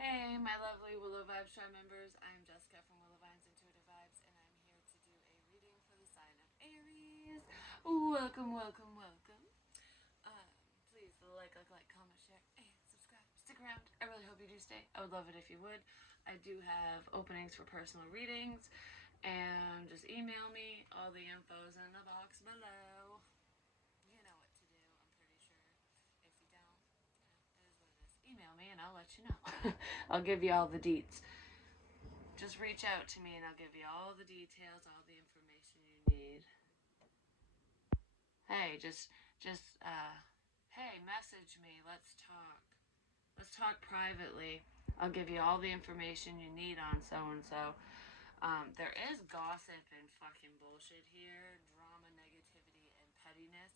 Hey, my lovely Willow Vibes Tribe members. I'm Jessica from Willow Vibes Intuitive Vibes, and I'm here to do a reading for the sign of Aries. Welcome, welcome, welcome. Please comment, share, and subscribe. Stick around. I really hope you do stay. I would love it if you would. I do have openings for personal readings, and just email me. All the info's in the box below. You know what to do, I'm pretty sure. If you don't, it is what it is. Email me and I'll let you know. I'll give you all the deets. Just reach out to me and I'll give you all the details, all the information you need. Hey, hey, message me. Let's talk. Let's talk privately. I'll give you all the information you need on so and so. There is gossip and fucking bullshit here, drama, negativity, and pettiness,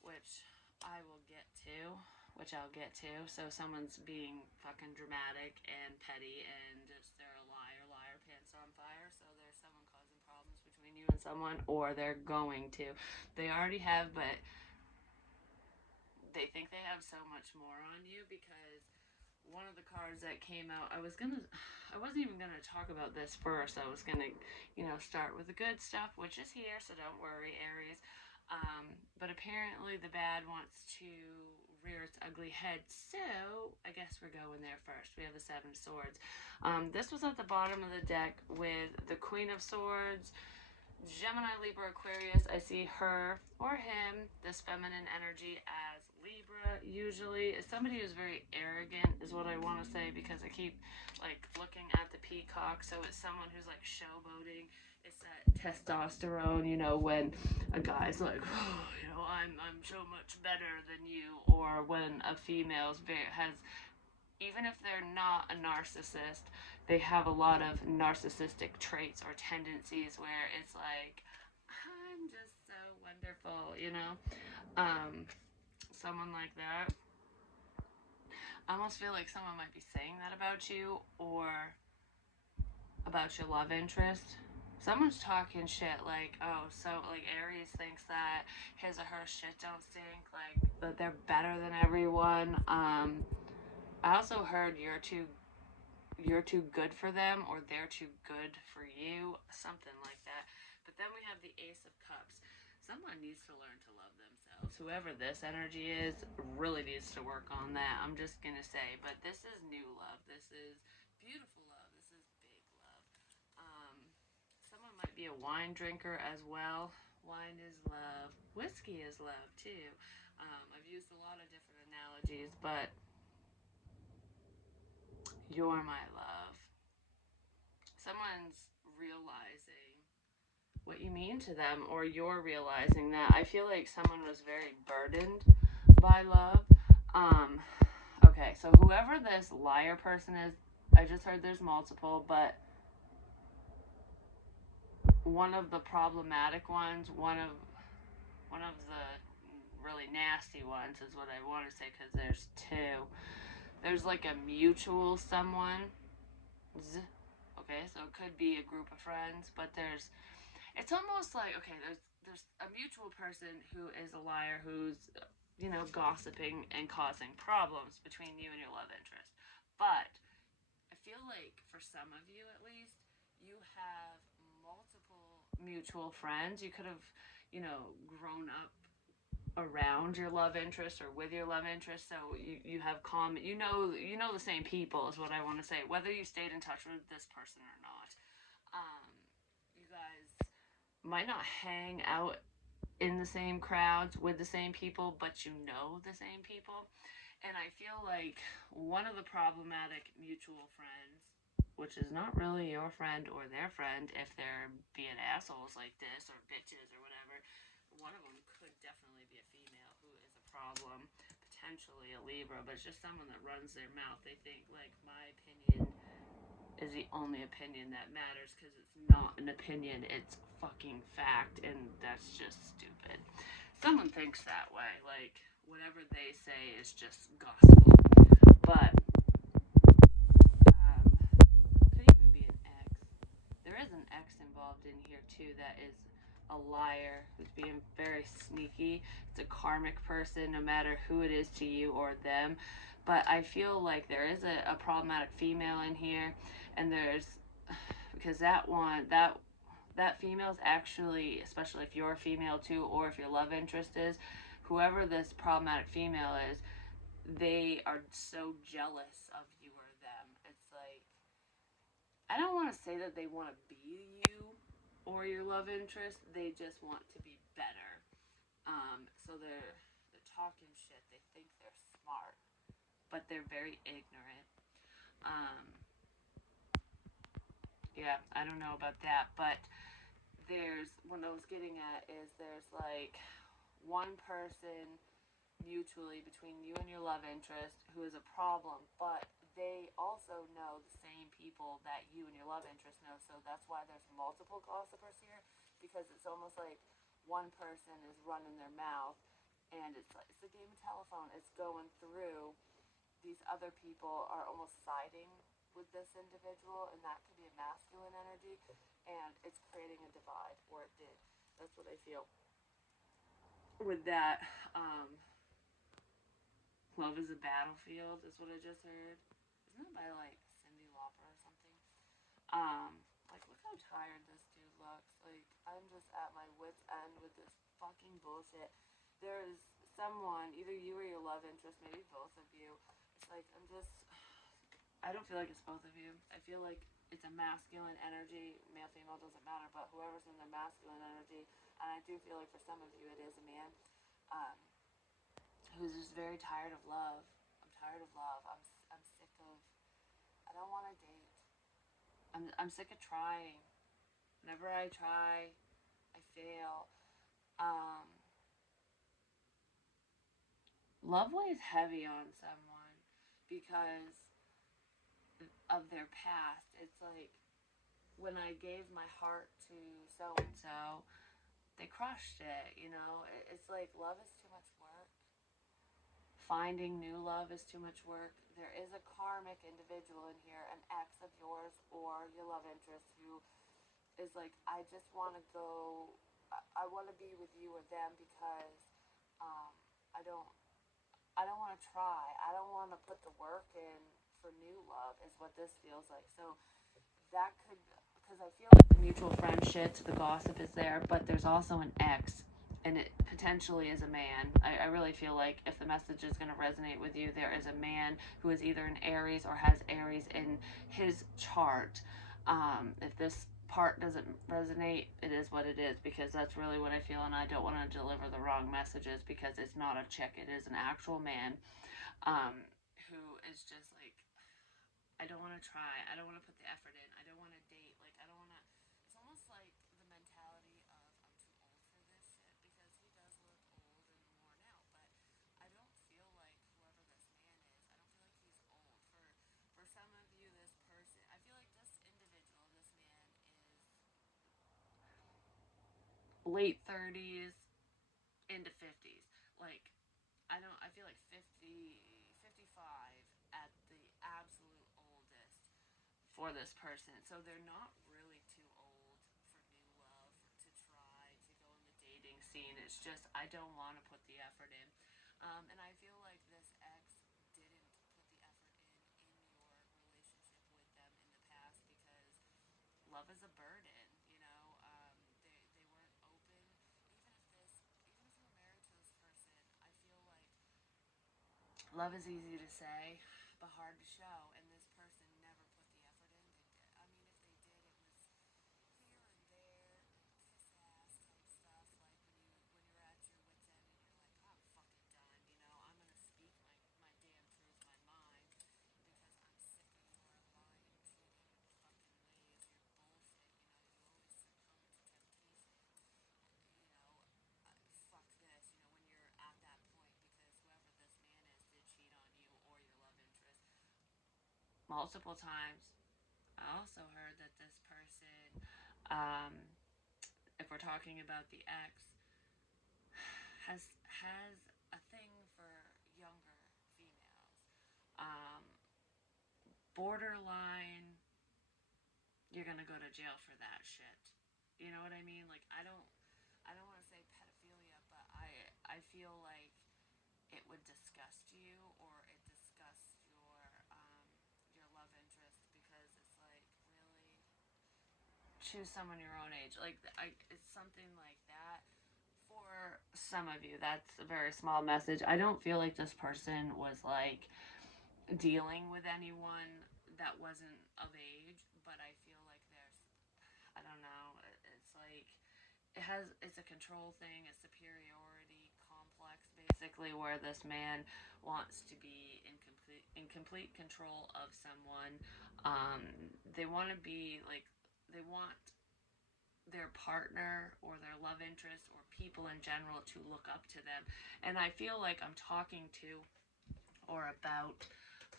which I will get to, which I'll get to. So someone's being fucking dramatic and petty and just they're a liar, pants on fire. So there's someone causing problems between you and someone, or they're going to. They already have, but they think they have so much more on you because one of the cards that came out, I wasn't even gonna talk about this first. I was gonna, start with the good stuff, which is here, so don't worry, Aries. But apparently the bad wants to rear its ugly head, so I guess we're going there first. We have the Seven of Swords. This was at the bottom of the deck with the Queen of Swords, Gemini, Libra, Aquarius. I see her or him, this feminine energy, as Libra. Usually is somebody who's very arrogant is what I want to say, because I keep looking at the peacock. So it's someone who's showboating. It's that testosterone, when a guy's like, oh, I'm so much better than you, or when a female's has, even if they're not a narcissist, they have a lot of narcissistic traits or tendencies where it's like, I'm just so wonderful. Someone like that. I almost feel like someone might be saying that about you, or about your love interest. Someone's talking shit Aries thinks that his or her shit don't stink, that they're better than everyone. I also heard you're too good for them, or they're too good for you, something like that. But then we have the Ace of Cups. Someone needs to learn to love themselves. Whoever this energy is really needs to work on that. I'm just gonna say, but this is new love. This is beautiful love. This is big love. Um, Someone might be a wine drinker as well. Wine is love. Whiskey is love too. I've used a lot of different analogies, but you're my love. Someone's realizing what you mean to them, or you're realizing that. I feel like someone was very burdened by love. Um, okay, so whoever this liar person is, I just heard there's multiple, but one of the problematic ones, one of the really nasty ones is what I want to say, because there's two. There's a mutual someone. Okay, so it could be a group of friends, but it's almost like, okay, there's a mutual person who is a liar, who's gossiping and causing problems between you and your love interest. But I feel like for some of you at least, you have multiple mutual friends. You could have grown up around your love interest or with your love interest, so you have common, the same people is what I want to say, whether you stayed in touch with this person or not. You guys might not hang out in the same crowds with the same people, but the same people. And I feel like one of the problematic mutual friends, which is not really your friend or their friend if they're being assholes like this, or bitches or whatever, one of them could definitely be a female who is a problem, potentially a Libra, but it's just someone that runs their mouth. They think my opinion is the only opinion that matters, because it's not an opinion, it's fucking fact, and that's just stupid. Someone thinks that way, whatever they say is just gospel. But could even be an ex. There is an ex involved in here too that is a liar who's being very sneaky. It's a karmic person, no matter who it is to you or them. But I feel like there is a problematic female in here, and there's because that female's actually, especially if you're a female too, or if your love interest is, whoever this problematic female is, they are so jealous of you or them. It's like, I don't want to say that they want to be you or your love interest. They just want to be better. So they're talking shit. They think they're smart, but they're very ignorant. Um, yeah, I don't know about that, but there's what I was getting at is there's like one person mutually between you and your love interest who is a problem, but they also know the same people that you and your love interest know. So that's why there's multiple gossipers here, because it's almost like one person is running their mouth, and it's like it's a game of telephone. It's going through. These other people are almost siding with this individual, and that could be a masculine energy, and it's creating a divide, or it did. That's what I feel with that. Love is a battlefield is what I just heard. Isn't it by like Cindy Lauper or something? Like look how tired this dude looks. Like I'm just at my wit's end with this fucking bullshit. There's someone, either you or your love interest, maybe both of you. It's like I don't feel like it's both of you. I feel like it's a masculine energy. Male, female doesn't matter, but whoever's in their masculine energy, and I do feel like for some of you it is a man. Um, who's just very tired of love. I'm tired of love. I'm sick of. I don't want to date. I'm sick of trying. Whenever I try, I fail. Um, Love weighs heavy on someone because of their past. It's like when I gave my heart to so and so, they crushed it. You know, it's like love is too much work. Finding new love is too much work. There is a karmic individual in here, an ex of yours or your love interest, who is like, I just want to go, I want to be with you or them because um, I don't, I don't want to try. I don't want to put the work in for new love. Is what this feels like. So that could, because I feel like the mutual friendship, the gossip is there, but there's also an ex, and it potentially is a man. I really feel like if the message is going to resonate with you, there is a man who is either an Aries or has Aries in his chart. If this part doesn't resonate, it is what it is, because that's really what I feel, and I don't want to deliver the wrong messages because it's not a chick, it is an actual man um, who is just like, I don't want to try. I don't want to put the effort in. I don't want to date. Like, I don't want to. It's almost like the mentality of I'm too old for this shit, because he does look old and worn out. But I don't feel like whoever this man is, I don't feel like he's old. For some of you, this person, I feel like this individual, this man is late 30s into 50s. Like, I don't. I feel like 50, 55 at the absolute oldest for this person. So they're not really too old for new love, to try to go in the dating scene. It's just I don't want to put the effort in. And I feel like this ex didn't put the effort in your relationship with them in the past because love is a burden, you know. They weren't open. Even if you were married to this person, I feel like love is easy to say, but hard to show. And this person never put the effort in. I mean, if they did, it was here and there, kiss ass type stuff. Like when you're at your wits end and you're like, I'm fucking done. You know, I'm gonna speak my damn truth, my mind, because I'm sick of your lying, cheating, fucking ways, your bullshit. You know, you always succumb to temptation. You know, fuck this. You know, when you're at that point, because whoever this man is did cheat on you or your love interest multiple times. I also heard that this person, um, if we're talking about the ex, has a thing for younger females. Um, Borderline, you're gonna go to jail for that shit. You know what I mean? Like I don't want to say pedophilia, but I feel like it would disgust you, or it disgusts choose someone your own age. Like, it's something like that. For some of you, that's a very small message. I don't feel like this person was like dealing with anyone that wasn't of age, but I feel like there's, I don't know, it's like it's a control thing, a superiority complex basically, where this man wants to be in complete control of someone. They want to be like, they want their partner or their love interest or people in general to look up to them. And I feel like I'm talking to or about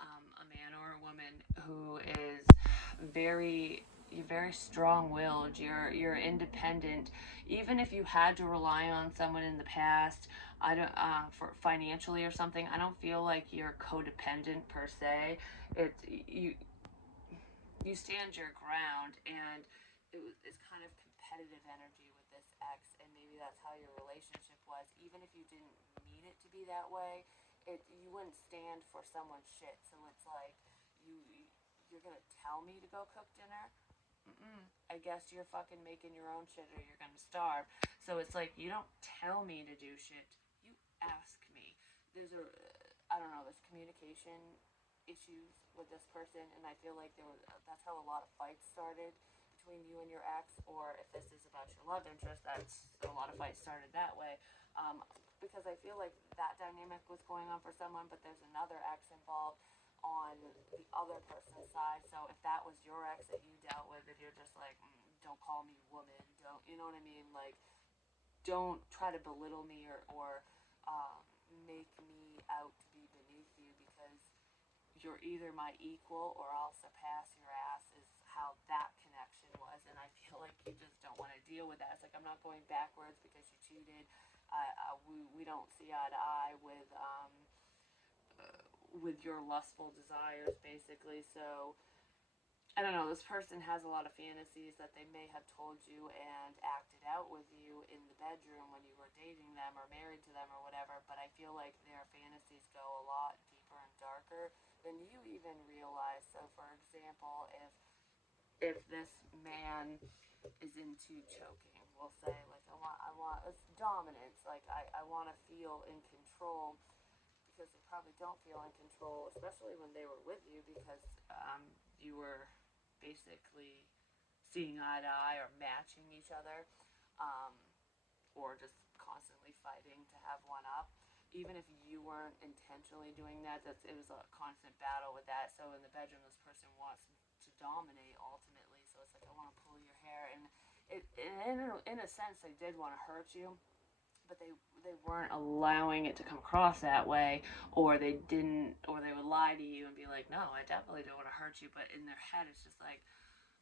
a man or a woman who is very, you're very strong-willed. You're independent. Even if you had to rely on someone in the past, I don't for financially or something. I don't feel like you're codependent per se. It's you stand your ground, and it's kind of competitive energy with this ex, and maybe that's how your relationship was. Even if you didn't mean it to be that way, you wouldn't stand for someone's shit. So it's like you you're gonna tell me to go cook dinner. Mm-mm. I guess you're fucking making your own shit or you're gonna starve. So it's like you don't tell me to do shit. You ask me. There's a I don't know. There's communication issues with this person, and I feel like that's how a lot of fights started between you and your ex. Or if this is about your love interest, that's a lot of fights started that way. Because I feel like that dynamic was going on for someone, but there's another ex involved on the other person's side. So if that was your ex that you dealt with, if you're just like, don't call me woman, don't, you know what I mean? Like, don't try to belittle me or make me out to be beneath you, because you're either my equal or I'll surpass your ass, is how that connection was. And I feel like you just don't want to deal with that. It's like, I'm not going backwards because you cheated. We don't see eye to eye with your lustful desires, basically. So I don't know, this person has a lot of fantasies that they may have told you and acted out with you in the bedroom when you were dating them or married to them or whatever, but I feel like their fantasies go a lot deeper and darker than you even realize. So for example, if this man is into choking, we'll say, like, I want it's dominance, like I want to feel in control, because they probably don't feel in control, especially when they were with you, because you were basically seeing eye to eye or matching each other, um, or just constantly fighting to have one up. Even if you weren't intentionally doing that, it was a constant battle with that. So in the bedroom, this person wants to dominate ultimately. So it's like, I want to pull your hair, and in a sense, they did want to hurt you, but they weren't allowing it to come across that way, or they didn't, or they would lie to you and be like, no, I definitely don't want to hurt you, but in their head it's just like,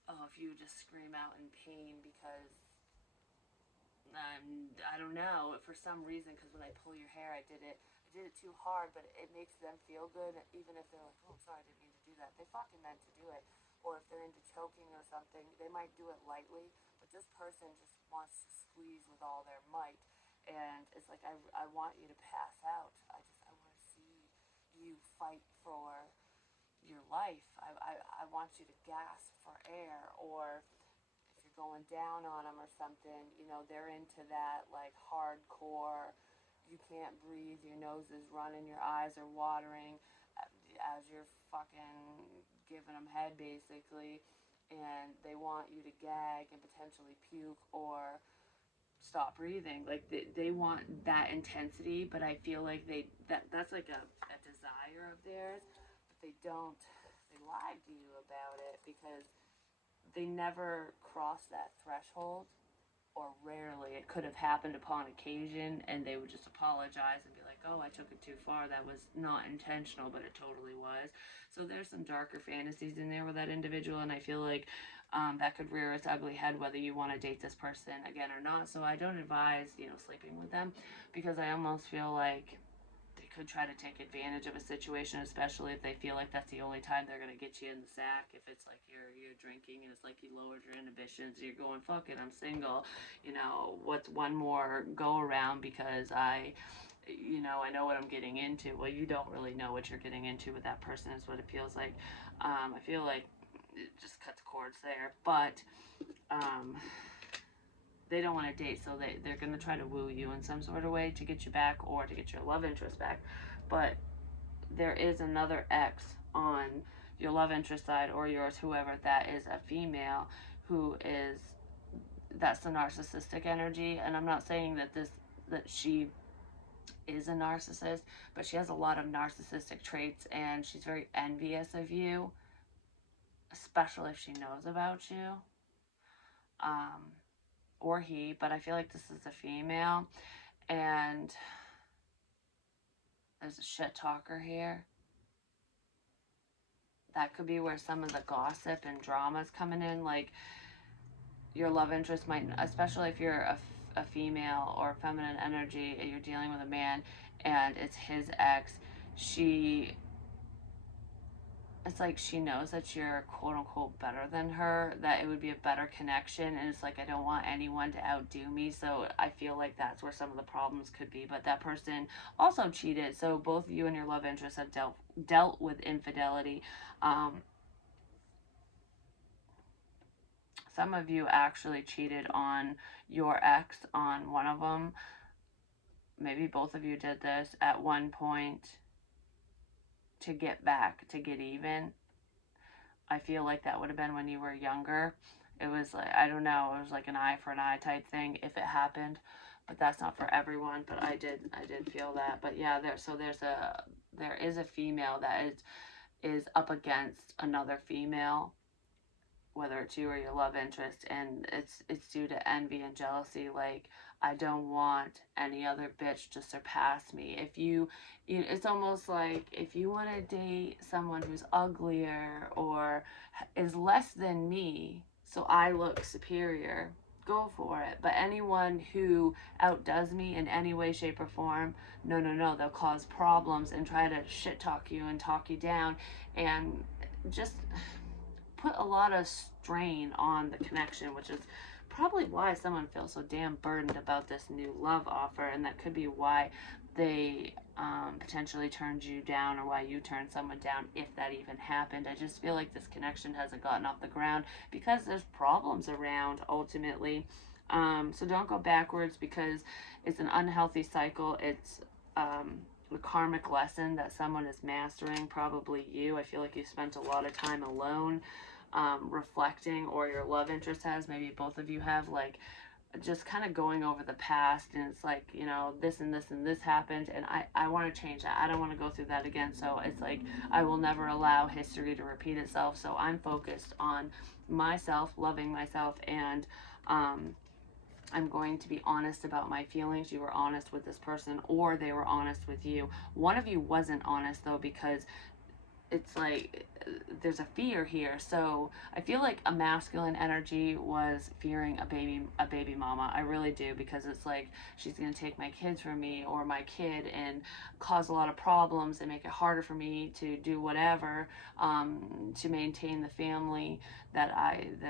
oh, if you just scream out in pain because I don't know, for some reason, because when I pull your hair, I did it too hard, but it makes them feel good, even if they're like, oh, I'm sorry, I didn't mean to do that. They fucking meant to do it. Or if they're into choking or something, they might do it lightly, but this person just wants to squeeze with all their might. And it's like, I want you to pass out. I want to see you fight for your life. I want you to gasp for air, or if you're going down on them or something, they're into that, like, hardcore, you can't breathe, your nose is running, your eyes are watering, as you're fucking giving them head, basically, and they want you to gag and potentially puke or stop breathing. Like, they want that intensity, but I feel like that's like a desire of theirs, but they lied to you about it, because they never cross that threshold, or rarely. It could have happened upon occasion, and they would just apologize and be like, oh, I took it too far, that was not intentional, but it totally was. So there's some darker fantasies in there with that individual, and I feel like that could rear its ugly head whether you want to date this person again or not. So I don't advise, sleeping with them, because I almost feel like they could try to take advantage of a situation, especially if they feel like that's the only time they're gonna get you in the sack. If it's like you're drinking and it's like you lowered your inhibitions, you're going, fuck it, I'm single. What's one more go around, because I know what I'm getting into. Well, you don't really know what you're getting into with that person, is what it feels like. I feel like it just cut the cords there, but they don't want to date, so they're going to try to woo you in some sort of way to get you back or to get your love interest back. But there is another ex on your love interest side or yours, whoever, that is a female who is, that's the narcissistic energy. And I'm not saying that she is a narcissist, but she has a lot of narcissistic traits, and she's very envious of you, especially if she knows about you. Or he, but I feel like this is a female, and there's a shit talker here. That could be where some of the gossip and drama is coming in. Like, your love interest might, especially if you're a female or feminine energy and you're dealing with a man and it's his ex, it's like she knows that you're quote unquote better than her, that it would be a better connection, and it's like, I don't want anyone to outdo me. So I feel like that's where some of the problems could be. But that person also cheated, so both you and your love interest have dealt with infidelity. Some of you actually cheated on your ex, on one of them. Maybe both of you did this at one point to get back, to get even. I feel like that would have been when you were younger. It was like, I don't know, it was like an eye for an eye type thing if it happened. But that's not for everyone. But I did feel that. But yeah, there is a female that is up against another female, whether it's you or your love interest, and it's due to envy and jealousy. Like, I don't want any other bitch to surpass me. It's almost like if you want to date someone who's uglier or is less than me, so I look superior, go for it. But anyone who outdoes me in any way, shape, or form, no, they'll cause problems and try to shit talk you and talk you down and just put a lot of strain on the connection, which is probably why someone feels so damn burdened about this new love offer, and that could be why they potentially turned you down, or why you turned someone down, if that even happened. I just feel like this connection hasn't gotten off the ground because there's problems around ultimately. So don't go backwards, because it's an unhealthy cycle. It's a karmic lesson that someone is mastering, probably you. I feel like you spent a lot of time alone, reflecting, or your love interest has, maybe both of you have, like, just kind of going over the past, and it's like, this and this and this happened, and I want to change that. I don't want to go through that again. So it's like, I will never allow history to repeat itself. So I'm focused on myself, loving myself, and I'm going to be honest about my feelings. You were honest with this person, or they were honest with you. One of you wasn't honest, though, because it's like there's a fear here. So I feel like a masculine energy was fearing a baby mama. I really do, because it's like, she's gonna take my kids from me, or my kid, and cause a lot of problems and make it harder for me to do whatever, to maintain the family that I've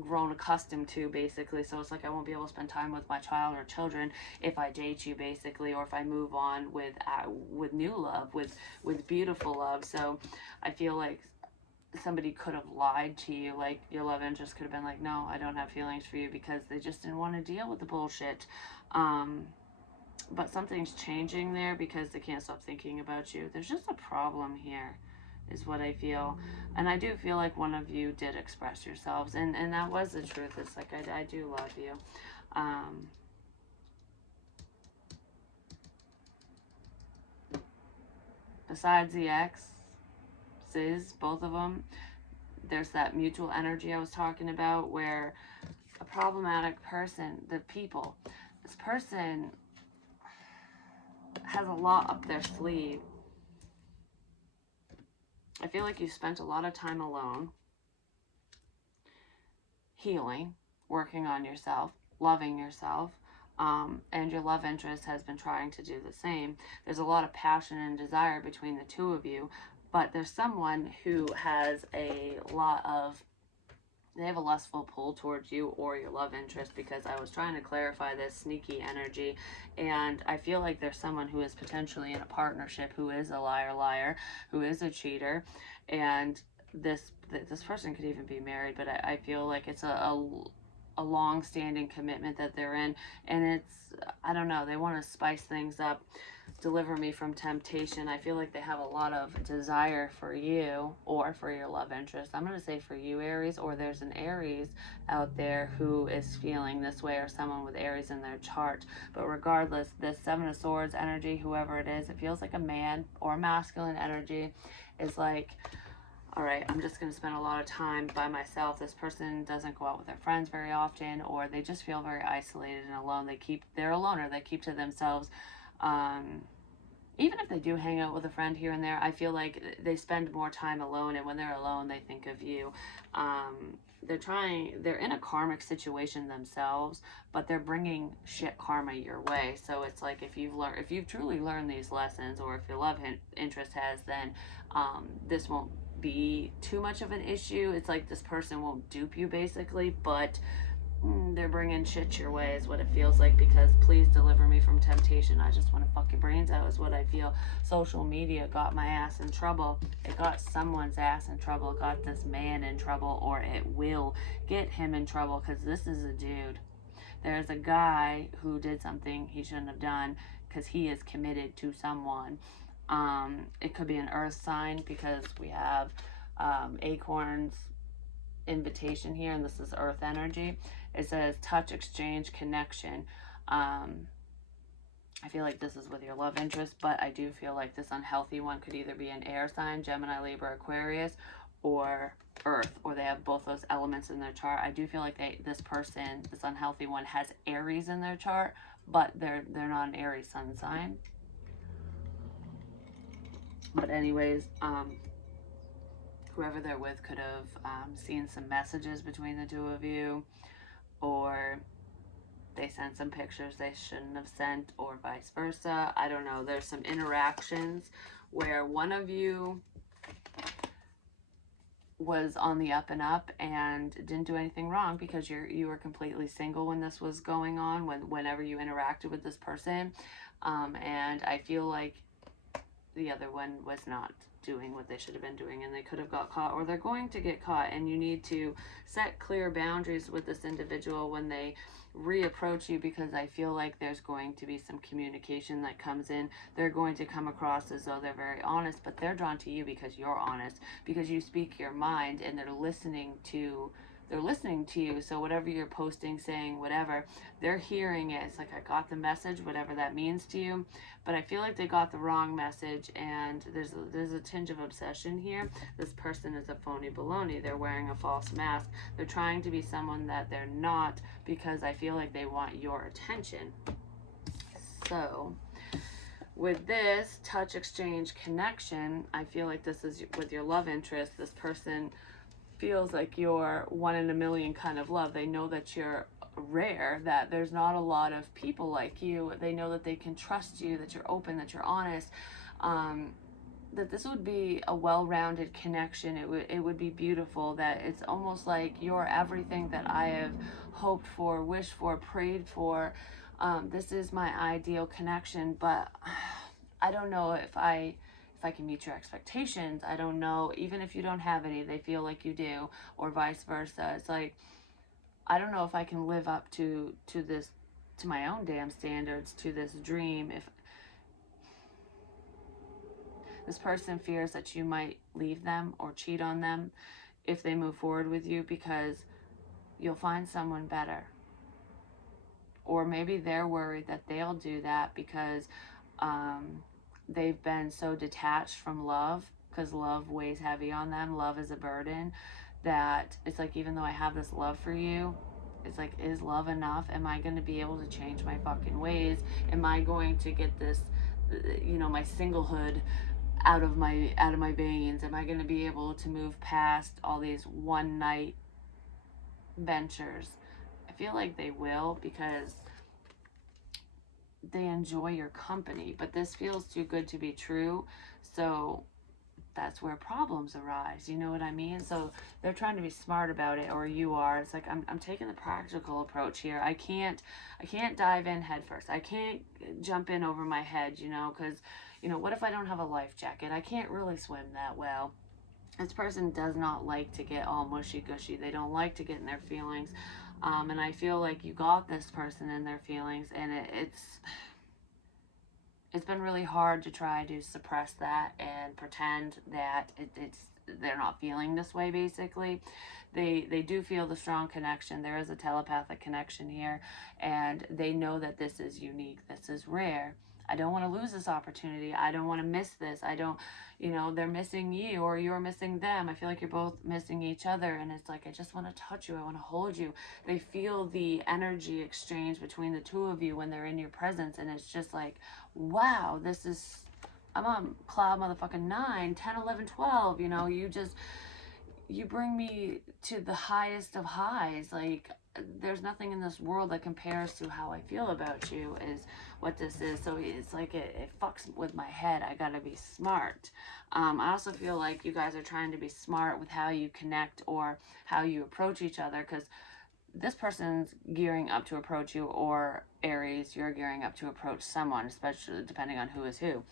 grown accustomed to, basically. So it's like, I won't be able to spend time with my child or children if I date you, basically, or if I move on with new love, with beautiful love. So I feel like somebody could have lied to you. Like, your love interest could have been like, no, I don't have feelings for you, because they just didn't want to deal with the bullshit. But something's changing there, because they can't stop thinking about you. There's just a problem here, is what I feel. And I do feel like one of you did express yourselves, and that was the truth. It's like, I do love you. Besides the exes, both of them, there's that mutual energy I was talking about, where a problematic person, this person has a lot up their sleeve. I feel like you spent a lot of time alone, healing, working on yourself, loving yourself, and your love interest has been trying to do the same. There's a lot of passion and desire between the two of you, but there's someone who has they have a lustful pull towards you or your love interest, because I was trying to clarify this sneaky energy, and I feel like there's someone who is potentially in a partnership who is a liar, who is a cheater, and this person could even be married, but I feel like it's a long-standing commitment that they're in, and it's, I don't know, they want to spice things up. Deliver me from temptation. I feel like they have a lot of desire for you or for your love interest. I'm going to say for you, Aries, or there's an Aries out there who is feeling this way, or someone with Aries in their chart. But regardless, this Seven of Swords energy, whoever it is, it feels like a man or masculine energy is like, all right, I'm just going to spend a lot of time by myself. This person doesn't go out with their friends very often, or they just feel very isolated and alone. They're a loner. They keep to themselves. Even if they do hang out with a friend here and there, I feel like they spend more time alone, and when they're alone, they think of you. They're in a karmic situation themselves, but they're bringing shit karma your way. So it's like, if you've truly learned these lessons, or if your love interest has, then this won't be too much of an issue. It's like this person won't dupe you, basically, but they're bringing shit your way is what it feels like, because please deliver me from temptation. I just want to fuck your brains out is what I feel. Social media got my ass in trouble. It got someone's ass in trouble. It got this man in trouble, or it will get him in trouble, because this is a dude. There's a guy who did something he shouldn't have done because he is committed to someone. It could be an earth sign, because we have acorns invitation here, and this is earth energy. It says touch, exchange, connection. I feel like this is with your love interest, but I do feel like this unhealthy one could either be an air sign, Gemini, Libra, Aquarius, or earth, or they have both those elements in their chart. I do feel like this unhealthy one, has Aries in their chart, but they're not an Aries sun sign. But anyways, whoever they're with could have seen some messages between the two of you, or they sent some pictures they shouldn't have sent, or vice versa. I don't know. There's some interactions where one of you was on the up and up and didn't do anything wrong, because you were completely single when this was going on, whenever you interacted with this person. And I feel like the other one was not doing what they should have been doing, and they could have got caught, or they're going to get caught. And you need to set clear boundaries with this individual when they reapproach you, because I feel like there's going to be some communication that comes in. They're going to come across as though they're very honest, but they're drawn to you because you're honest, because you speak your mind, and they're listening to you. So whatever you're posting, saying, whatever, they're hearing it. It's like, I got the message, whatever that means to you. But I feel like they got the wrong message, and there's a tinge of obsession here. This person is a phony baloney. They're wearing a false mask. They're trying to be someone that they're not, because I feel like they want your attention. So with this touch, exchange, connection, I feel like this is with your love interest. This person feels like you're one in a million kind of love. They know that you're rare, that there's not a lot of people like you. They know that they can trust you, that you're open, that you're honest, that this would be a well-rounded connection. It would be beautiful, that it's almost like you're everything that I have hoped for, wished for, prayed for. This is my ideal connection, but I don't know if I can meet your expectations. I don't know, even if you don't have any, they feel like you do, or vice versa. It's like, I don't know if I can live up to this, to my own damn standards, to this dream. If this person fears that you might leave them or cheat on them if they move forward with you, because you'll find someone better. Or maybe they're worried that they'll do that because they've been so detached from love, because love weighs heavy on them. Love is a burden, that it's like, even though I have this love for you, it's like, is love enough? Am I going to be able to change my fucking ways? Am I going to get this, my singlehood out of my veins? Am I going to be able to move past all these one night ventures? I feel like they will, because they enjoy your company, but this feels too good to be true. So that's where problems arise, you know what I mean? So they're trying to be smart about it, or you are. It's like, I'm taking the practical approach here. I can't dive in head first. I can't jump in over my head, because what if I don't have a life jacket? I can't really swim that well. This person does not like to get all mushy gushy. They don't like to get in their feelings. And I feel like you got this person in their feelings, and it's been really hard to try to suppress that and pretend that it's they're not feeling this way. Basically, they do feel the strong connection. There is a telepathic connection here, and they know that this is unique, this is rare. I don't want to lose this opportunity. I don't want to miss this. I don't, they're missing you or you're missing them. I feel like you're both missing each other, and it's like, I just want to touch you, I want to hold you. They feel the energy exchange between the two of you when they're in your presence, and it's just like, wow, this is, I'm on cloud motherfucking 9, 10, 11, 12. You bring me to the highest of highs. Like, there's nothing in this world that compares to how I feel about you, is what this is. So it's like it fucks with my head. I gotta be smart. I also feel like you guys are trying to be smart with how you connect or how you approach each other, because this person's gearing up to approach you, or Aries, you're gearing up to approach someone, especially depending on who is who.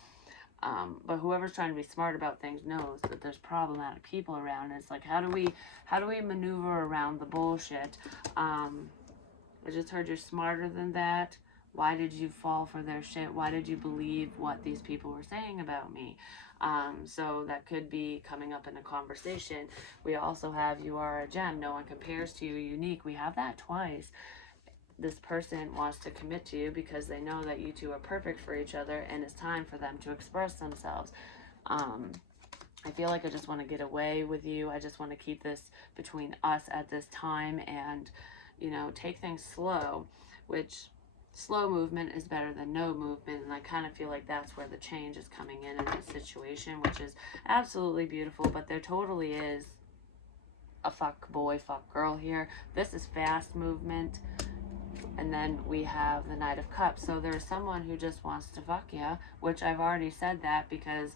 But whoever's trying to be smart about things knows that there's problematic people around. And it's like, how do we maneuver around the bullshit? I just heard you're smarter than that. Why did you fall for their shit? Why did you believe what these people were saying about me? So that could be coming up in a conversation. We also have, you are a gem, no one compares to you, unique. We have that twice. This person wants to commit to you because they know that you two are perfect for each other, and it's time for them to express themselves. I feel like I just want to get away with you. I just want to keep this between us at this time, and take things slow, which slow movement is better than no movement. And I kind of feel like that's where the change is coming in this situation, which is absolutely beautiful. But there totally is a fuck boy, fuck girl here. This is fast movement. And then we have the Knight of Cups. So there's someone who just wants to fuck you, which I've already said that, because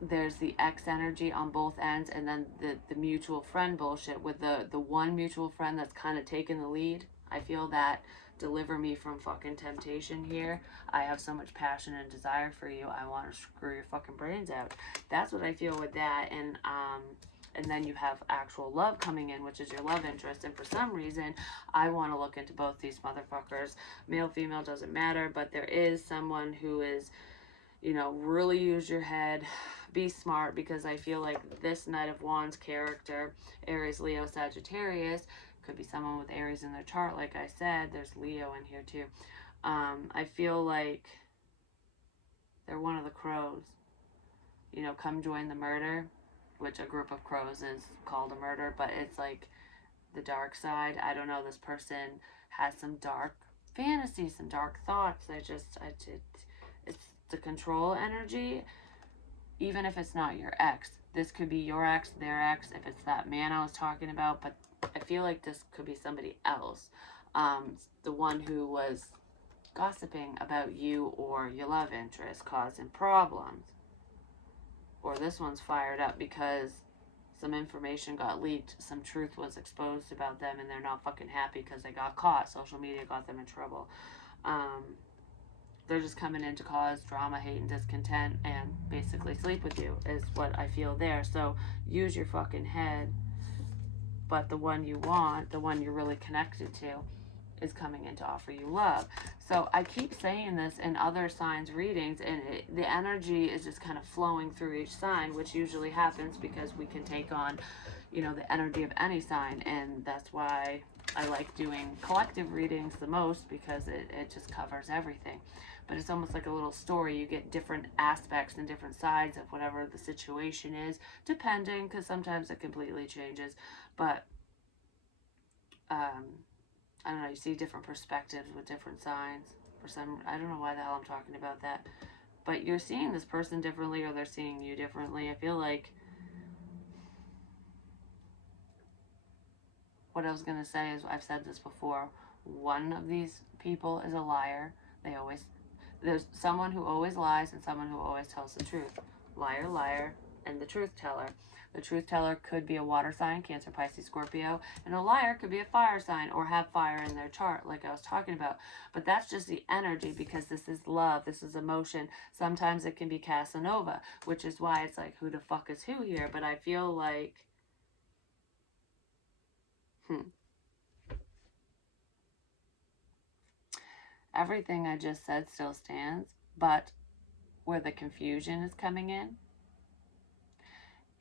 there's the X energy on both ends, and then the mutual friend bullshit with the one mutual friend that's kind of taking the lead. I feel that, deliver me from fucking temptation here. I have so much passion and desire for you. I want to screw your fucking brains out. That's what I feel with that. And then you have actual love coming in, which is your love interest. And for some reason, I want to look into both these motherfuckers. Male, female, doesn't matter. But there is someone who is, really use your head. Be smart, because I feel like this Knight of Wands character, Aries, Leo, Sagittarius, could be someone with Aries in their chart. Like I said, there's Leo in here too. I feel like they're one of the crows. Come join the murder, which a group of crows is called a murder, but it's like the dark side. I don't know, this person has some dark fantasies, some dark thoughts. It's the control energy, even if it's not your ex. This could be your ex, their ex, if it's that man I was talking about, but I feel like this could be somebody else. The one who was gossiping about you or your love interest, causing problems. Or this one's fired up because some information got leaked, some truth was exposed about them, and they're not fucking happy because they got caught. Social media got them in trouble. They're just coming in to cause drama, hate, and discontent, and basically sleep with you, is what I feel there. So use your fucking head. But the one you want, the one you're really connected to, is coming in to offer you love. So I keep saying this in other signs readings, and the energy is just kind of flowing through each sign, which usually happens because we can take on, the energy of any sign. And that's why I like doing collective readings the most, because it just covers everything. But it's almost like a little story. You get different aspects and different sides of whatever the situation is, depending, because sometimes it completely changes. But I don't know, you see different perspectives with different signs. I don't know why the hell I'm talking about that. But you're seeing this person differently, or they're seeing you differently. I feel like what I was going to say is, I've said this before, one of these people is a liar. There's someone who always lies and someone who always tells the truth. Liar, liar, and the truth teller. The truth teller could be a water sign, Cancer, Pisces, Scorpio, and a liar could be a fire sign or have fire in their chart, like I was talking about. But that's just the energy, because this is love, this is emotion. Sometimes it can be Casanova, which is why it's like, who the fuck is who here? But I feel like, everything I just said still stands, but where the confusion is coming in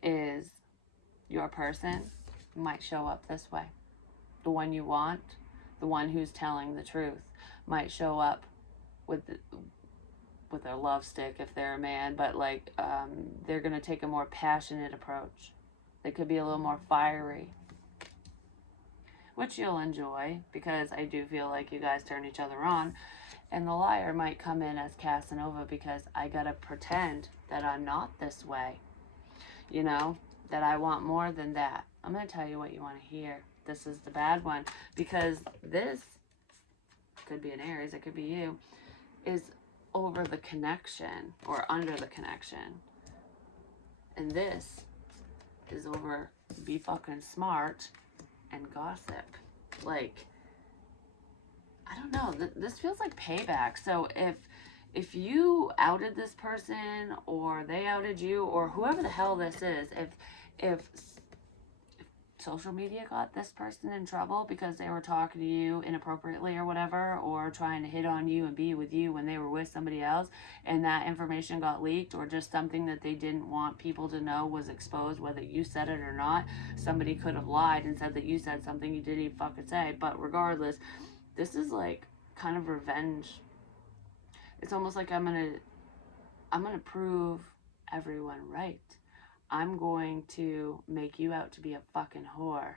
is your person might show up this way. The one you want, the one who's telling the truth, might show up with their love stick if they're a man, but like they're going to take a more passionate approach. They could be a little more fiery, which you'll enjoy, because I do feel like you guys turn each other on. And the liar might come in as Casanova, because I gotta pretend that I'm not this way, you know, that I want more than that. I'm gonna tell you what you want to hear. This is the bad one, because this could be an Aries, it could be you, is over the connection or under the connection. And this is over be fucking smart and gossip. Like, I don't know, this feels like payback. So if you outed this person, or they outed you, or whoever the hell this is, if social media got this person in trouble because they were talking to you inappropriately or whatever, or trying to hit on you and be with you when they were with somebody else, and that information got leaked, or just something that they didn't want people to know was exposed, whether you said it or not, somebody could have lied and said that you said something you didn't even fucking say. But regardless, this is like kind of revenge. It's almost like I'm gonna prove everyone right. I'm going to make you out to be a fucking whore.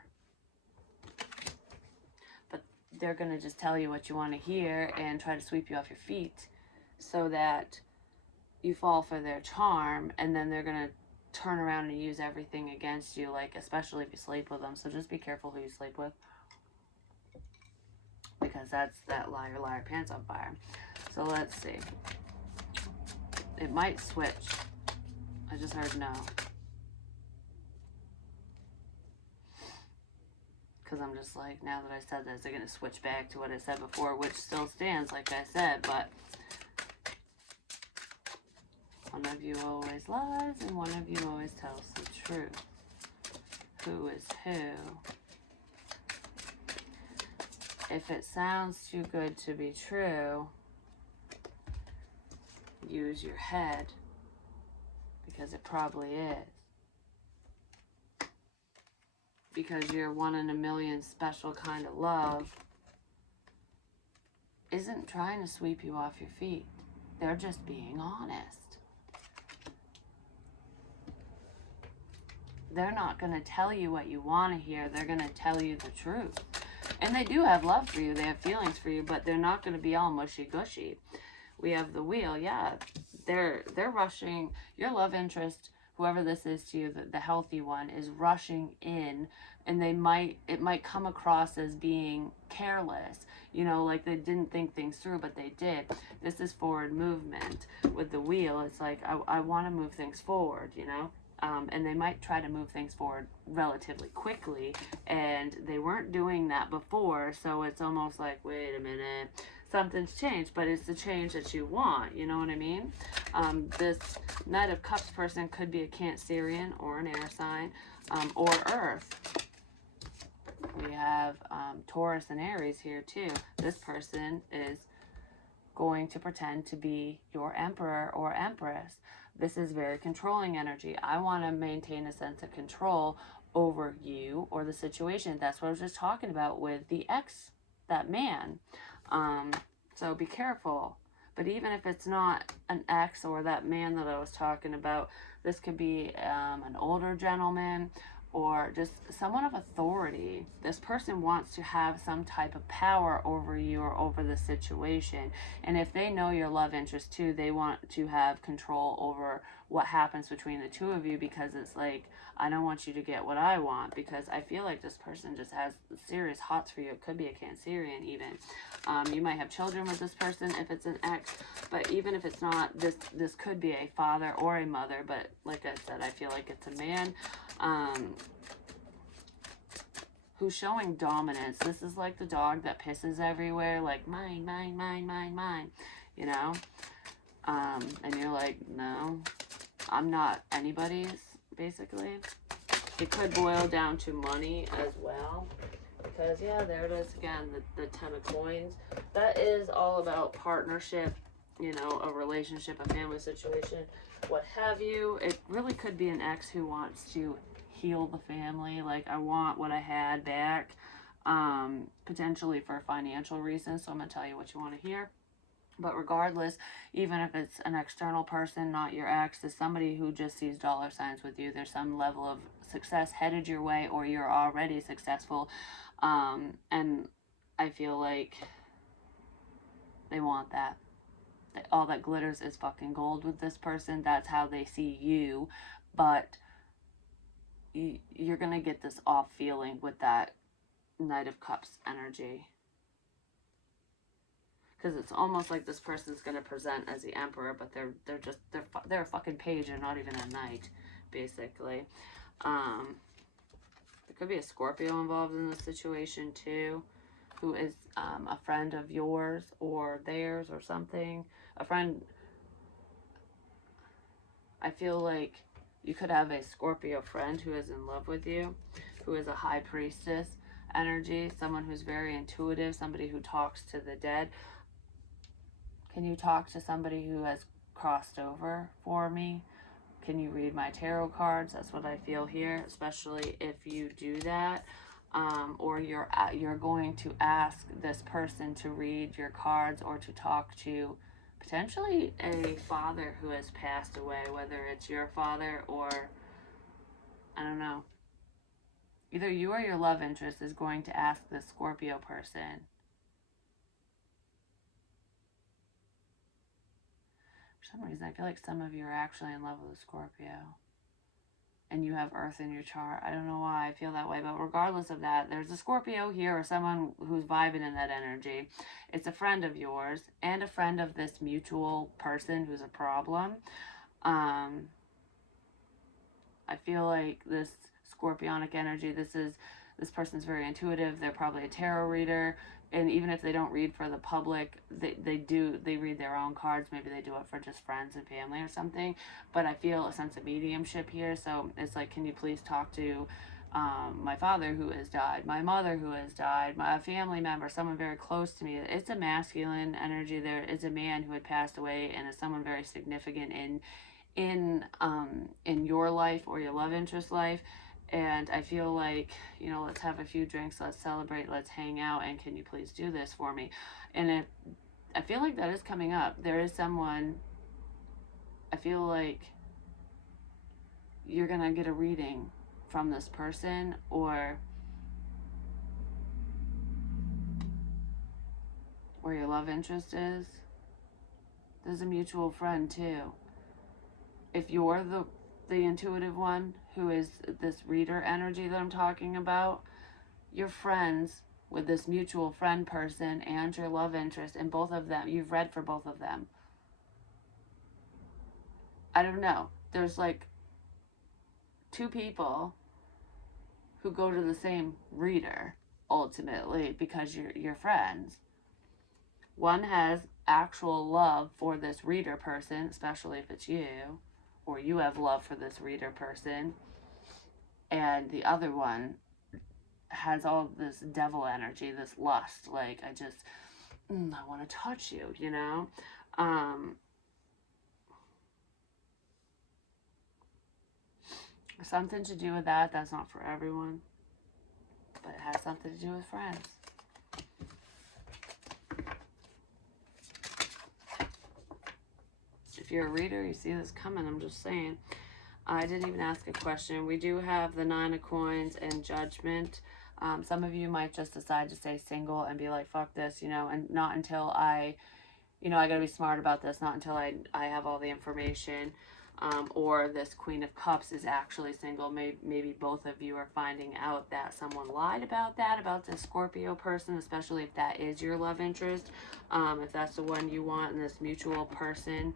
But they're gonna just tell you what you want to hear and try to sweep you off your feet so that you fall for their charm, and then they're gonna turn around and use everything against you, like especially if you sleep with them. So just be careful who you sleep with, because that's that liar, liar, pants on fire. So let's see. It might switch. I just heard no. Because I'm just like, now that I said this, they're going to switch back to what I said before, which still stands, like I said, but one of you always lies and one of you always tells the truth. Who is who? If it sounds too good to be true, use your head, because it probably is. Because your one in a million special kind of love isn't trying to sweep you off your feet. They're just being honest. They're not going to tell you what you want to hear. They're going to tell you the truth. And they do have love for you. They have feelings for you, but they're not going to be all mushy-gushy. We have the wheel. Yeah, they're rushing. Your love interest, whoever this is to you, the healthy one, is rushing in, and it might come across as being careless, you know, like they didn't think things through, but they did. This is forward movement. With the wheel, it's like, I want to move things forward, you know, and they might try to move things forward relatively quickly, and they weren't doing that before, so it's almost like, wait a minute, something's changed, but it's the change that you want, you know what I mean? This Knight of Cups person could be a Cancerian or an air sign, or Earth. We have Taurus and Aries here too. This person is going to pretend to be your emperor or empress. This is very controlling energy. I want to maintain a sense of control over you or the situation. That's what I was just talking about with the ex, that man. So be careful. But even if it's not an ex or that man that I was talking about, this could be an older gentleman, or just someone of authority. This person wants to have some type of power over you or over the situation. And if they know your love interest too, they want to have control over what happens between the two of you, because it's like, I don't want you to get what I want, because I feel like this person just has serious hots for you. It could be a Cancerian even. You might have children with this person if it's an ex, but even if it's not, this could be a father or a mother. But like I said, I feel like it's a man who's showing dominance. This is like the dog that pisses everywhere, like mine, mine, mine, mine, mine, you know? And you're like, no, I'm not anybody's, basically. It could boil down to money as well, because yeah, there it is again, the 10 of coins. That is all about partnership, you know, a relationship, a family situation, what have you. It really could be an ex who wants to heal the family, like, I want what I had back, potentially for financial reasons. So I'm going to tell you what you want to hear. But regardless, even if it's an external person, not your ex, is somebody who just sees dollar signs with you. There's some level of success headed your way, or you're already successful. And I feel like they want that. All that glitters is fucking gold with this person. That's how they see you. But you're going to get this off feeling with that Knight of Cups energy. Because it's almost like this person's going to present as the Emperor, but they're a fucking page and not even a knight, basically. There could be a Scorpio involved in this situation too, who is a friend of yours or theirs or something. A friend. I feel like you could have a Scorpio friend who is in love with you, who is a high priestess energy, someone who's very intuitive, somebody who talks to the dead. Can you talk to somebody who has crossed over for me? Can you read my tarot cards? That's what I feel here, especially if you do that. Or you're going to ask this person to read your cards, or to talk to potentially a father who has passed away, whether it's your father or, I don't know. Either you or your love interest is going to ask this Scorpio person. For some reason, I feel like some of you are actually in love with a Scorpio. And you have Earth in your chart. I don't know why I feel that way, but regardless of that, there's a Scorpio here, or someone who's vibing in that energy. It's a friend of yours and a friend of this mutual person who's a problem. I feel like this Scorpionic energy, this person's very intuitive. They're probably a tarot reader. And even if they don't read for the public, they read their own cards. Maybe they do it for just friends and family or something. But I feel a sense of mediumship here. So it's like, can you please talk to my father who has died, my mother who has died, my family member, someone very close to me. It's a masculine energy. There is a man who had passed away, and is someone very significant in your life or your love interest life. And I feel like, you know, let's have a few drinks, let's celebrate, let's hang out, and can you please do this for me? And I feel like that is coming up. There is someone, I feel like you're going to get a reading from this person, or where your love interest is. There's a mutual friend too. If you're the intuitive one who is this reader energy that I'm talking about, you're friends with this mutual friend person and your love interest, and both of them, you've read for both of them. I don't know. There's like two people who go to the same reader ultimately, because you're friends. One has actual love for this reader person, especially if it's you, or you have love for this reader person, and the other one has all this devil energy, this lust, like, I want to touch you, you know? Something to do with that. That's not for everyone, but it has something to do with friends. If you're a reader, you see this coming, I'm just saying. I didn't even ask a question. We do have the 9 of coins and judgment. Some of you might just decide to stay single and be like, fuck this, you know, and not until I, you know, I gotta be smart about this, not until I have all the information. Or this Queen of Cups is actually single. Maybe both of you are finding out that someone lied about that, about the Scorpio person, especially if that is your love interest. If that's the one you want, and this mutual person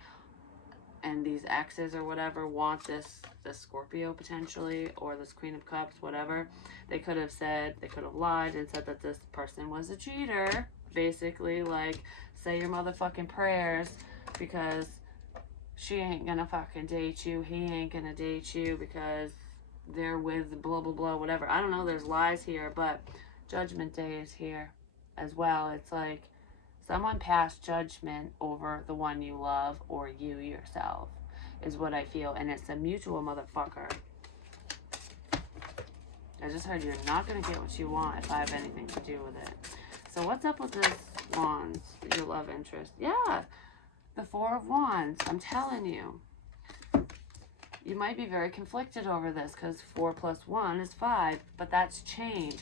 and these exes or whatever want this Scorpio potentially, or this Queen of Cups, whatever. They could have lied and said that this person was a cheater. Basically, like, say your motherfucking prayers, because she ain't gonna fucking date you. He ain't gonna date you because they're with blah, blah, blah, whatever. I don't know, there's lies here, but Judgment Day is here as well. It's like someone passed judgment over the one you love, or you yourself, is what I feel. And it's a mutual motherfucker. I just heard you're not going to get what you want if I have anything to do with it. So what's up with this Wands, your love interest? Yeah, the 4 of Wands. I'm telling you. You might be very conflicted over this, because 4 plus 1 is 5, but that's change.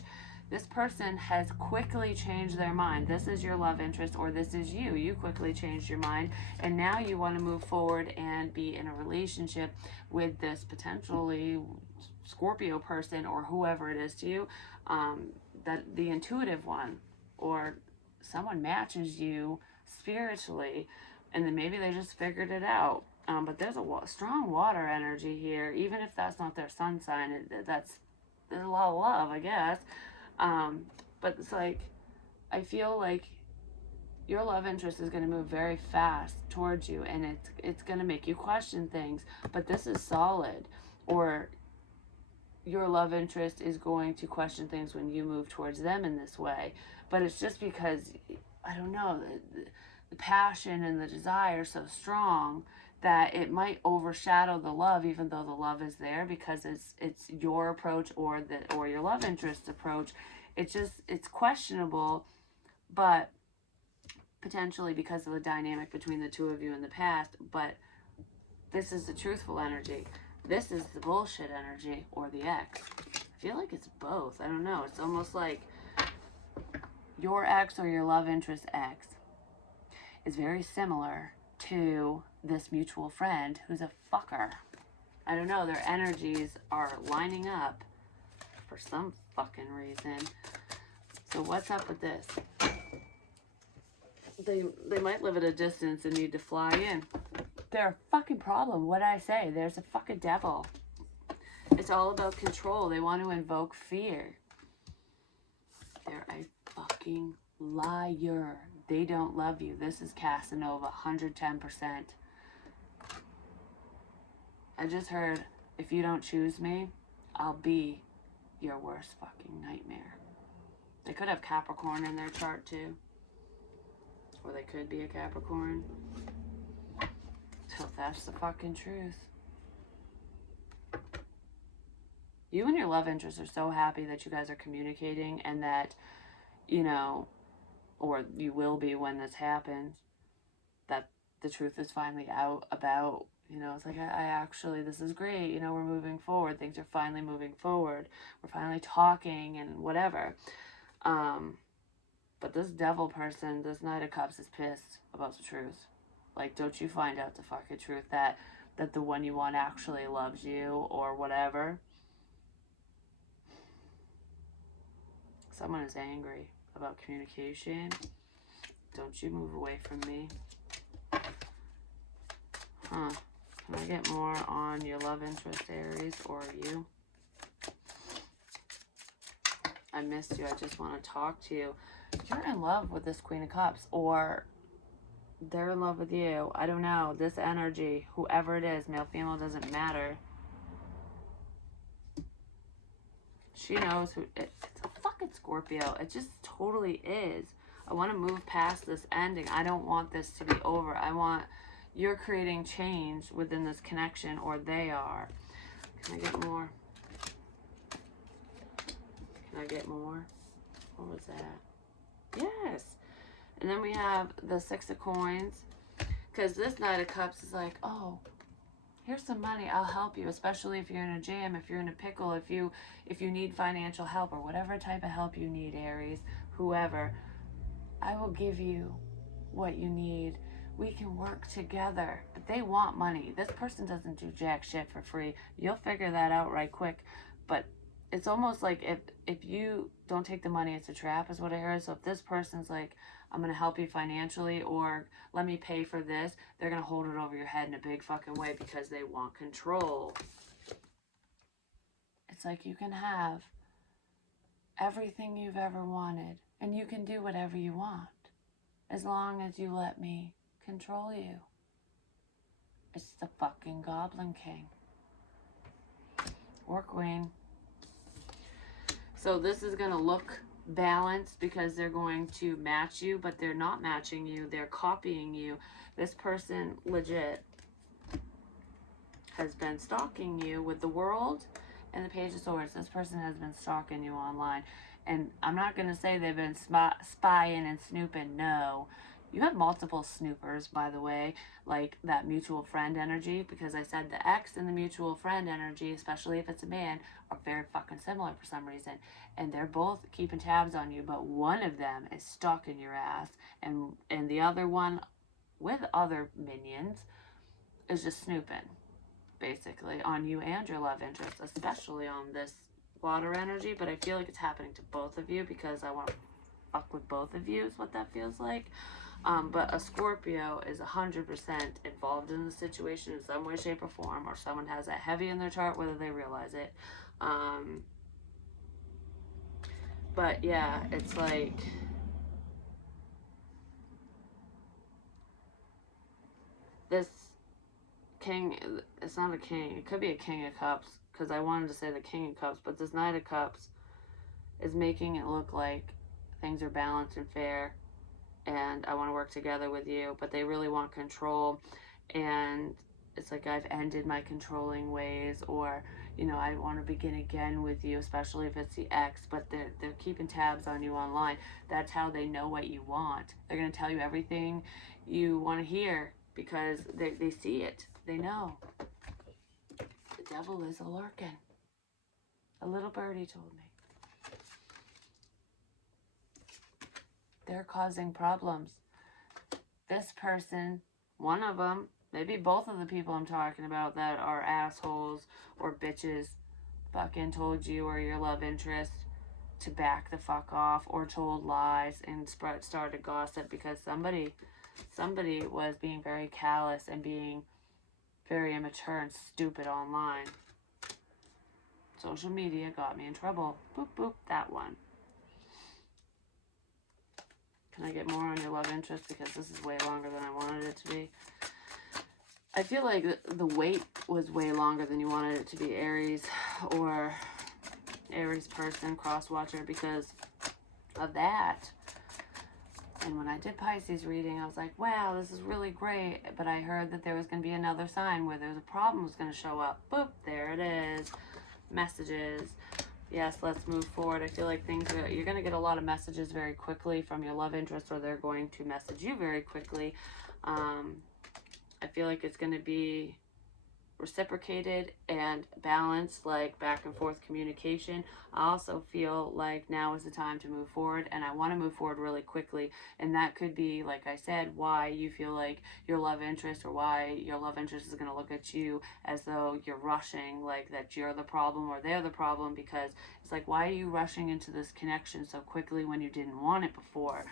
This person has quickly changed their mind. This is your love interest, or this is you. You quickly changed your mind, and now you want to move forward and be in a relationship with this potentially Scorpio person, or whoever it is to you, that the intuitive one, or someone matches you spiritually, and then maybe they just figured it out. But there's a strong water energy here, even if that's not their sun sign. There's a lot of love, I guess. But it's like, I feel like your love interest is going to move very fast towards you, and it's going to make you question things. But this is solid. Or your love interest is going to question things when you move towards them in this way. But it's just because, I don't know, the passion and the desire is so strong that it might overshadow the love, even though the love is there, because it's your approach, or your love interest approach. It's questionable, but potentially because of the dynamic between the two of you in the past. But this is the truthful energy. This is the bullshit energy, or the ex. I feel like it's both. I don't know. It's almost like your ex, or your love interest ex, is very similar to this mutual friend who's a fucker. I don't know, their energies are lining up for some fucking reason. So what's up with this? They might live at a distance and need to fly in. They're a fucking problem. What did I say? There's a fucking devil. It's all about control. They want to invoke fear. They're a fucking liar. They don't love you. This is Casanova, 110%. I just heard, if you don't choose me, I'll be your worst fucking nightmare. They could have Capricorn in their chart too. Or they could be a Capricorn. So that's the fucking truth. You and your love interest are so happy that you guys are communicating, and that, you know, or you will be when this happens, that the truth is finally out about, you know, it's like, I actually, this is great, you know, we're moving forward, things are finally moving forward, we're finally talking and whatever. But this devil person, this Knight of Cups, is pissed about the truth. Like, don't you find out the fucking truth that the one you want actually loves you, or whatever. Someone is angry about communication. Don't you move away from me. Huh. Can I get more on your love interest, Aries, or you? I missed you. I just want to talk to you. You're in love with this Queen of Cups, or they're in love with you. I don't know. This energy, whoever it is, male, female, doesn't matter. She knows who. It's a fucking Scorpio. It just totally is. I want to move past this ending. I don't want this to be over. I want, you're creating change within this connection, or they are. Can I get more? Can I get more? What was that? Yes. And then we have the 6 of Coins. Because this Knight of Cups is like, oh, here's some money, I'll help you, especially if you're in a jam, if you're in a pickle, if you need financial help or whatever type of help you need, Aries, whoever, I will give you what you need. We can work together. But they want money. This person doesn't do jack shit for free. You'll figure that out right quick. But it's almost like if you don't take the money, it's a trap, is what I heard. So if this person's like, I'm going to help you financially, or let me pay for this, they're going to hold it over your head in a big fucking way because they want control. It's like you can have everything you've ever wanted, and you can do whatever you want as long as you let me control you. It's the fucking Goblin King. Or Queen. So this is going to look balanced because they're going to match you, but they're not matching you. They're copying you. This person legit has been stalking you with the World and the Page of Swords. This person has been stalking you online. And I'm not going to say they've been spying and snooping. No. You have multiple snoopers, by the way, like that mutual friend energy, because I said the ex and the mutual friend energy, especially if it's a man, are very fucking similar for some reason. And they're both keeping tabs on you, but one of them is stalking your ass, and the other one, with other minions, is just snooping, basically, on you and your love interest, especially on this water energy. But I feel like it's happening to both of you because I want to fuck with both of you is what that feels like. But a Scorpio is 100% involved in the situation in some way, shape, or form, or someone has that heavy in their chart, whether they realize it. But yeah, it's like this king, it's not a king, it could be a King of Cups, because I wanted to say the King of Cups, but this Knight of Cups is making it look like things are balanced and fair, and I want to work together with you, but they really want control. And it's like, I've ended my controlling ways, or you know, I want to begin again with you, especially if it's the ex, but they're keeping tabs on you online. That's how they know what you want. They're going to tell you everything you want to hear because they see it. They know. The devil is a lurking. A little birdie told me. They're causing problems. This person, one of them, maybe both of the people I'm talking about that are assholes or bitches, fucking told you or your love interest to back the fuck off, or told lies and started gossip because somebody was being very callous and being very immature and stupid online. Social media got me in trouble. Boop, boop, that one. Can I get more on your love interest? Because this is way longer than I wanted it to be. I feel like the wait was way longer than you wanted it to be, Aries, or Aries person, cross watcher, because of that. And when I did Pisces reading, I was like, wow, this is really great. But I heard that there was going to be another sign where there's a problem was going to show up. Boop, there it is. Messages. Yes, let's move forward. I feel like you're going to get a lot of messages very quickly from your love interest, or they're going to message you very quickly. I feel like it's going to be reciprocated and balanced, like back and forth communication. I also feel like now is the time to move forward, and I want to move forward really quickly. And that could be, like I said, why you feel like your love interest, or why your love interest is going to look at you as though you're rushing, like that you're the problem or they're the problem, because it's like, why are you rushing into this connection so quickly when you didn't want it before?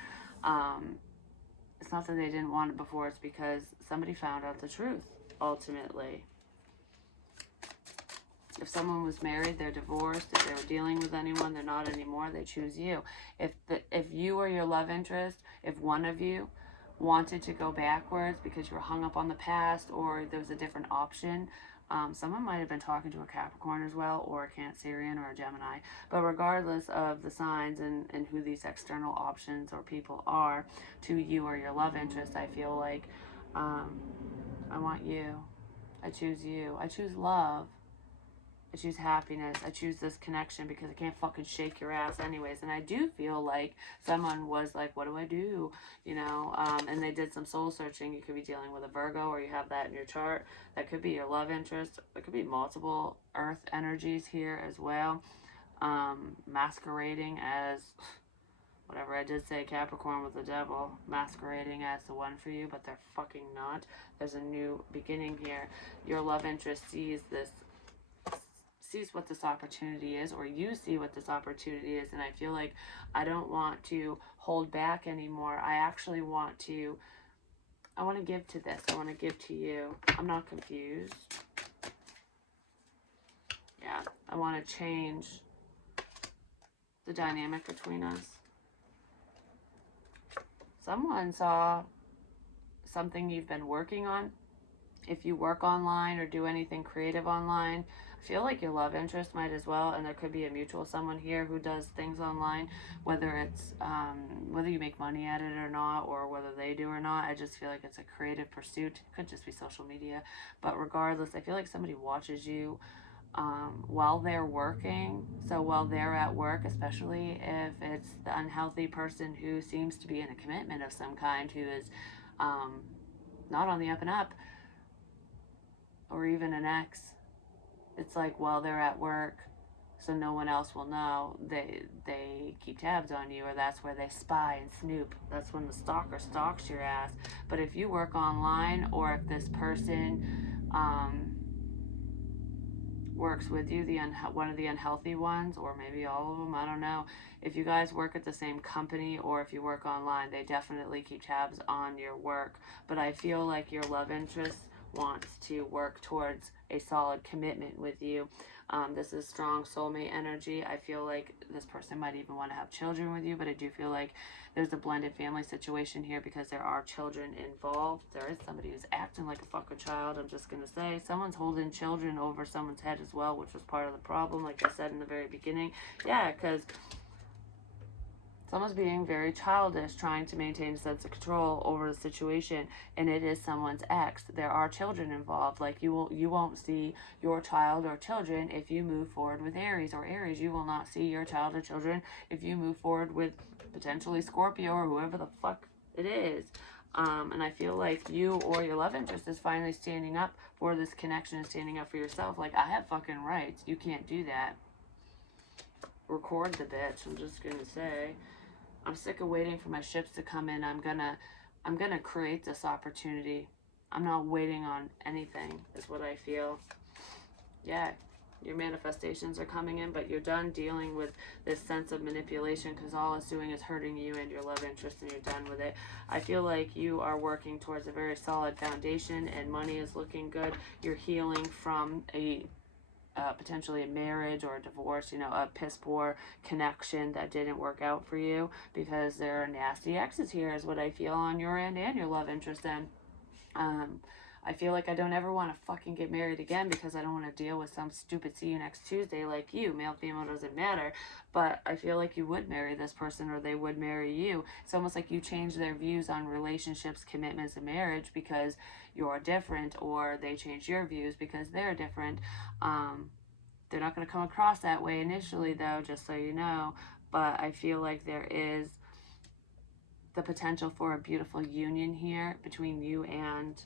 It's not that they didn't want it before, it's because somebody found out the truth, ultimately. If someone was married, they're divorced. If they were dealing with anyone, they're not anymore. They choose you. If you or your love interest, if one of you wanted to go backwards because you were hung up on the past, or there was a different option, someone might have been talking to a Capricorn as well, or a Cancerian, or a Gemini. But regardless of the signs and who these external options or people are to you or your love interest, I feel like I want you. I choose you. I choose love. I choose happiness. I choose this connection because I can't fucking shake your ass anyways. And I do feel like someone was like, what do I do? You know, and they did some soul searching. You could be dealing with a Virgo, or you have that in your chart. That could be your love interest. There could be multiple earth energies here as well. Masquerading as whatever. I did say Capricorn was the devil, masquerading as the one for you, but they're fucking not. There's a new beginning here. Your love interest sees what this opportunity is, or you see what this opportunity is, and I feel like I don't want to hold back anymore. I actually want to give to this. I want to give to you. I'm not confused. Yeah, I want to change the dynamic between us. Someone saw something you've been working on. If you work online or do anything creative online, I feel like your love interest might as well, and there could be a mutual someone here who does things online, whether it's whether you make money at it or not, or whether they do or not. I just feel like it's a creative pursuit. It could just be social media, but regardless, I feel like somebody watches you while they're working. So while they're at work, especially if it's the unhealthy person who seems to be in a commitment of some kind, who is not on the up and up, or even an ex, it's like while they're at work, so no one else will know, they keep tabs on you, or that's where they spy and snoop. That's when the stalker stalks your ass. But if you work online, or if this person works with you, one of the unhealthy ones, or maybe all of them, I don't know. If you guys work at the same company, or if you work online, they definitely keep tabs on your work. But I feel like your love interest wants to work towards a solid commitment with you. This is strong soulmate energy. I feel like this person might even want to have children with you, but I do feel like there's a blended family situation here because there are children involved. There is somebody who's acting like a fucking child. I'm just going to say someone's holding children over someone's head as well, which was part of the problem, like I said in the very beginning. Yeah, because someone's being very childish, trying to maintain a sense of control over the situation, and it is someone's ex. There are children involved. Like you won't see your child or children if you move forward with Aries, or Aries, you will not see your child or children if you move forward with potentially Scorpio or whoever the fuck it is. And I feel like you or your love interest is finally standing up for this connection and standing up for yourself. Like, I have fucking rights. You can't do that. Record the bitch. I'm just gonna say. I'm sick of waiting for my ships to come in. I'm gonna create this opportunity. I'm not waiting on anything, is what I feel. Yeah, your manifestations are coming in, but you're done dealing with this sense of manipulation, because all it's doing is hurting you and your love interest, and you're done with it. I feel like you are working towards a very solid foundation, and money is looking good. You're healing from potentially a marriage or a divorce, a piss poor connection that didn't work out for you, because there are nasty exes here, is what I feel on your end and your love interest end. I feel like I don't ever want to fucking get married again, because I don't want to deal with some stupid see you next Tuesday like you. Male, female, doesn't matter. But I feel like you would marry this person, or they would marry you. It's almost like you change their views on relationships, commitments, and marriage because you're different, or they change your views because they're different. They're not going to come across that way initially, though, just so you know. But I feel like there is the potential for a beautiful union here between you and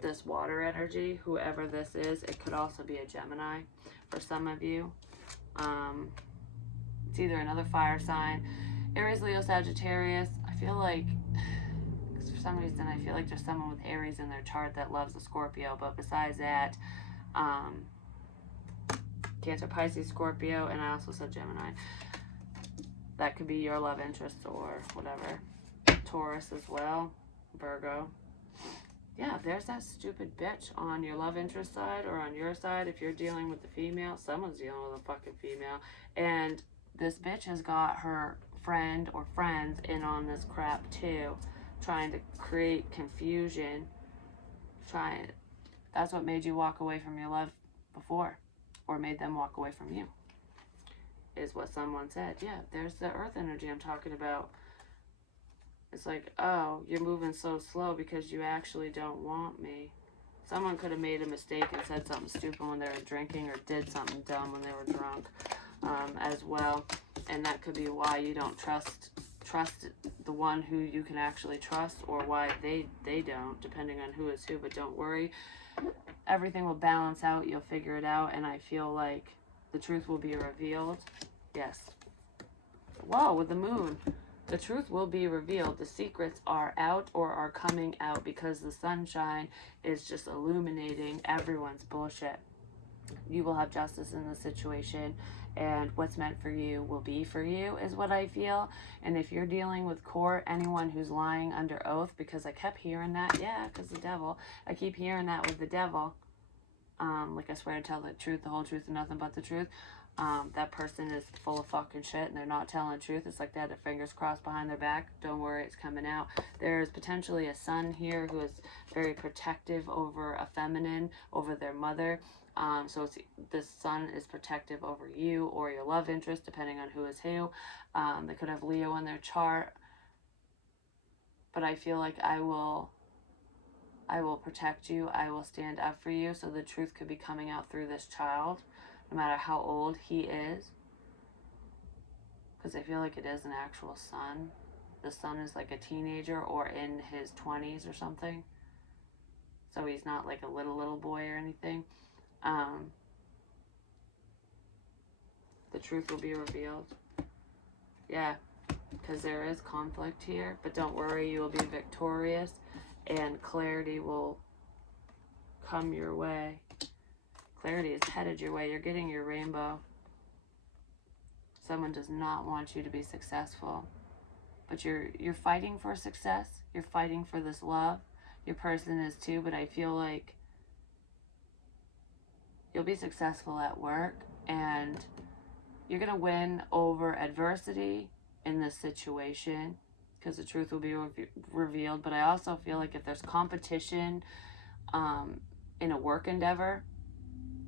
this water energy, whoever this is. It could also be a Gemini for some of you. It's either another fire sign. Aries, Leo, Sagittarius. I feel like, for some reason, I feel like there's someone with Aries in their chart that loves a Scorpio. But besides that, Cancer, Pisces, Scorpio, and I also said Gemini. That could be your love interest or whatever. Taurus as well. Virgo. Yeah, there's that stupid bitch on your love interest side, or on your side. If you're dealing with the female, someone's dealing with a fucking female. And this bitch has got her friend or friends in on this crap too, trying to create confusion. That's what made you walk away from your love before, or made them walk away from you, is what someone said. Yeah, there's the earth energy I'm talking about. It's like, oh, you're moving so slow because you actually don't want me. Someone could have made a mistake and said something stupid when they were drinking, or did something dumb when they were drunk, as well. And that could be why you don't trust the one who you can actually trust, or why they don't, depending on who is who. But don't worry, everything will balance out. You'll figure it out, and I feel like the truth will be revealed. Yes. Whoa, with the moon. The truth will be revealed. The secrets are out, or are coming out, because the sunshine is just illuminating everyone's bullshit. You will have justice in the situation, and what's meant for you will be for you, is what I feel. And if you're dealing with court, anyone who's lying under oath, because I kept hearing that, yeah, because the devil, I keep hearing that with the devil, like I swear to tell the truth, the whole truth, and nothing but the truth. That person is full of fucking shit, and they're not telling the truth. It's like they had their fingers crossed behind their back. Don't worry, it's coming out. There's potentially a son here who is very protective over a feminine, over their mother. So this son is protective over you or your love interest, depending on who is who. They could have Leo in their chart. But I feel like I will protect you. I will stand up for you. So the truth could be coming out through this child, no matter how old he is. Because I feel like it is an actual son. The son is like a teenager or in his 20s or something. So he's not like a little boy or anything. The truth will be revealed. Yeah, because there is conflict here. But don't worry, you will be victorious. And clarity will come your way. Clarity is headed your way. You're getting your rainbow. Someone does not want you to be successful. But you're fighting for success. You're fighting for this love. Your person is too, but I feel like you'll be successful at work, and you're going to win over adversity in this situation, because the truth will be revealed. But I also feel like if there's competition in a work endeavor,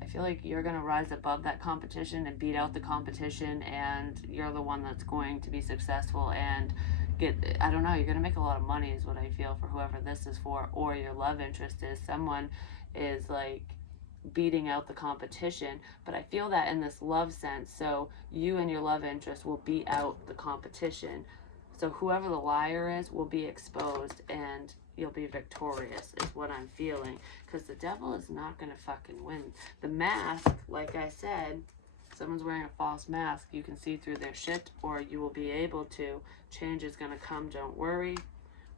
I feel like you're going to rise above that competition and beat out the competition, and you're the one that's going to be successful and get, I don't know, you're going to make a lot of money is what I feel for whoever this is for, or your love interest is. Someone is like beating out the competition, but I feel that in this love sense. So you and your love interest will beat out the competition. So whoever the liar is will be exposed, and you'll be victorious is what I'm feeling, because the devil is not going to fucking win. The mask, like I said, someone's wearing a false mask. You can see through their shit, or you will be able to. Change is going to come, don't worry.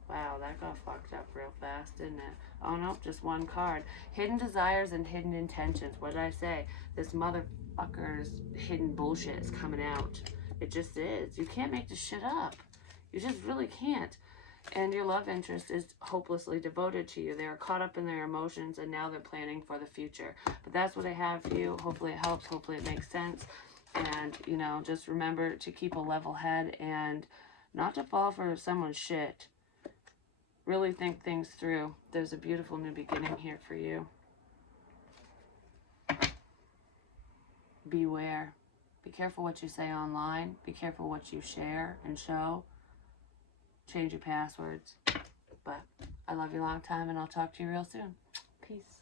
Wow, that got fucked up real fast, didn't it? Oh, no, just one card. Hidden desires and hidden intentions. What did I say? This motherfucker's hidden bullshit is coming out. It just is. You can't make this shit up. You just really can't. And your love interest is hopelessly devoted to you. They are caught up in their emotions, and now they're planning for the future. But that's what I have for you. Hopefully it helps. Hopefully it makes sense. And, you know, just remember to keep a level head and not to fall for someone's shit. Really think things through. There's a beautiful new beginning here for you. Beware. Be careful what you say online. Be careful what you share and show. Change your passwords. But I love you long time, and I'll talk to you real soon. Peace.